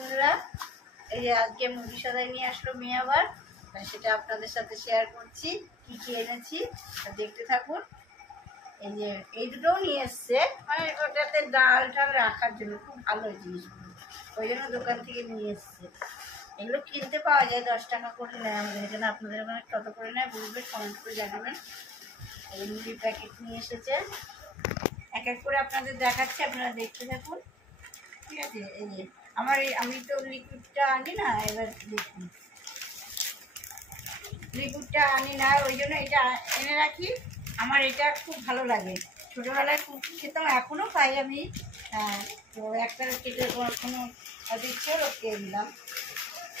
বন্ধুরা, এই যে আজকে মুড়ি সদাই নিয়ে আসলো মেয়ে, আবার সেটা আপনাদের সাথে শেয়ার করছি কি কি এনেছি, দেখতে থাকুন। এই যে এই দুটোও নিয়ে এসছে, মানে ওটাতে ডাল টাল রাখার জন্য খুব ভালো জিনিসগুলো, ওই জন্য দোকান থেকে নিয়ে এসছে। এগুলো কিনতে পাওয়া যায় 10 টাকা করে নেয় আমাদের এখানে, আপনাদের ওখানে কত করে নেয় বলবে, কমেন্ট করে জানাবেন। এই মুড়ির প্যাকেট নিয়ে এসেছে, এক এক করে আপনাদের দেখাচ্ছি, আপনারা দেখতে থাকুন, ঠিক আছে। এই যে আমি তো লিকুইডটা আনি না, এবার দেখুন লিকুইডটা আনি না, ওই জন্য এটা এনে রাখি। আমার এটা খুব ভালো লাগে, ছোটোবেলায় খুব খেতাম, এখনও খাই আমি। তো একটা কেটে কোনো দিচ্ছে খেয়ে দিলাম।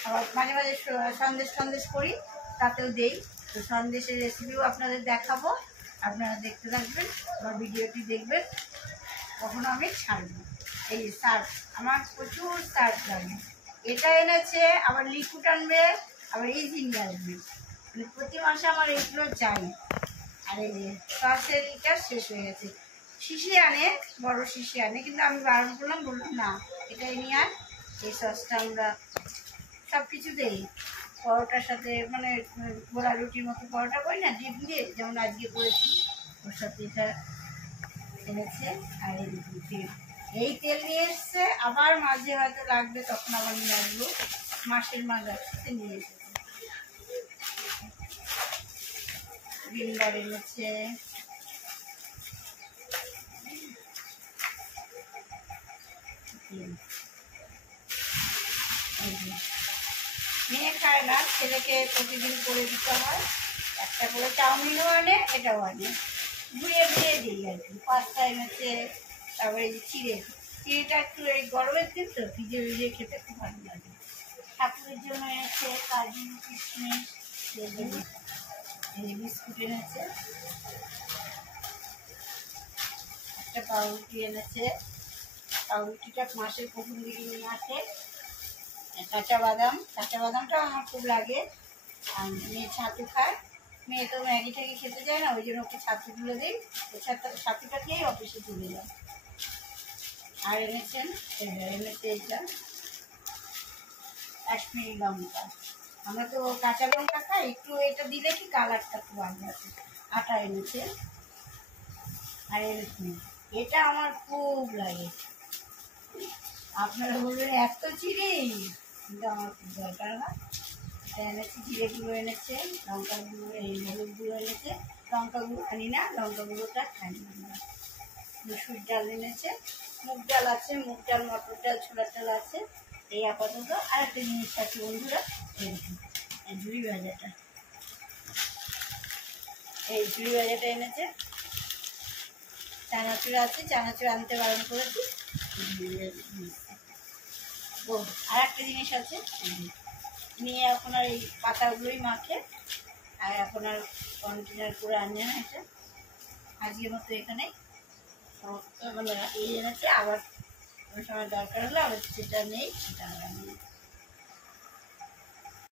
আবার মাঝে মাঝে সন্দেশ করি, তাতেও দেই। তো সন্দেশের রেসিপিও আপনাদের দেখাবো, আপনারা দেখতে থাকবেন, আমার ভিডিওটি দেখবেন, কখনো আমি ছাড়ব। এই সার্ফ, আমার প্রচুর সার্ফ লাগে। এটা এনেছে, আবার লিকুইড আনবে, আবার ইজি নিয়ে আসবে, মানে প্রতি মাসে আমার এইগুলো চাই। আর এই যে সসের এটা শেষ হয়ে গেছে, শিশি আনে, বড় শিশি আনে, কিন্তু আমি বারণ করলাম, বললাম না এটাই নিয়ে আর। এই সসটা আমরা সব কিছু দেই, পরোটার সাথে, মানে গোলা রুটির মতো পরোটা করি না ডিম দিয়ে, যেমন আজকে করেছি, ওর সাথে এটা এনেছে। আর এই তেল নিয়ে এসছে, আবার মাঝে হয়তো লাগবে, তখন আবার নিয়ে আসবো। মাসের মাছ আসতে নিয়ে এসেছে, ভিনেগার এনেছে, মেয়ে খায় না, ছেলেকে প্রতিদিন করে দিতে হয়। একটা করে চাউমিনও আনে, এটাও আনে, ধুয়ে ধুয়ে দিই আর কি। পাস্তা এনেছে, তারপরে এই যে চিড়েটা একটু এই গরমের দিন তো ভিজে ভিজে খেতে খুব ভালো লাগে। ঠাকুরের জন্য এনেছে কাজু কিশমিশ, এই বিস্কুট এনেছে, একটা পাউরুটি এনেছে, পাউরুটিটা মাসের প্রথম দিকে নিয়ে আসে। কাঁচা বাদামটাও আমার খুব লাগে, আর মেয়ে ছাতু খায়। মেয়ে তো ম্যাগি ট্যাগি খেতে যায় না, ওই জন্য ওকে ছাতু তুলে দিই, ওই ছাতুটা খেয়েই অফিসে চলে যায়। আর এনেছে এইটা কাশ্মীরি লঙ্কা, আমরা তো কাঁচা লঙ্কা খাই, একটু এটা দিলে কি কালারটা খুব ভালো আছে। আটা এনেছে, আর এনেছে এটা আমার খুব লাগে, আপনারা বলবেন এত চিড়ে, কিন্তু আমার খুব দরকার হয়। এনেছে জিরে গুঁড়ো এনেছে, লঙ্কা গুঁড়ো, এই হলুদ গুঁড়ো এনেছে, লঙ্কা গুঁড়ো আনি না, লঙ্কা গুঁড়োটা খাই না। মুসুর ডাল এনেছে, মুগ ডাল আছে, মুগ ডাল, মটর ডাল, ছোলার ডাল আছে, এই আপাতত। আর একটা জিনিস আছে বন্ধুরা, এই ঝুড়ি ভাজাটা, এই ঝুড়ি ভাজাটা এনেছে। চানাচুর আছে, চানাচুর আনতে বারণ করেছি। ও আর একটা জিনিস আছে, নিয়ে এখন আর এই পাতাগুলোই মাখে, আর এখন আর কন্টেনার করে আনে না। এটা আজকের মতো এখানে সমস্ত মানে এই এনেছে, আবার কোনো সময় দরকার হলে আবার যেটা নেই সেটা আবার আনিয়ে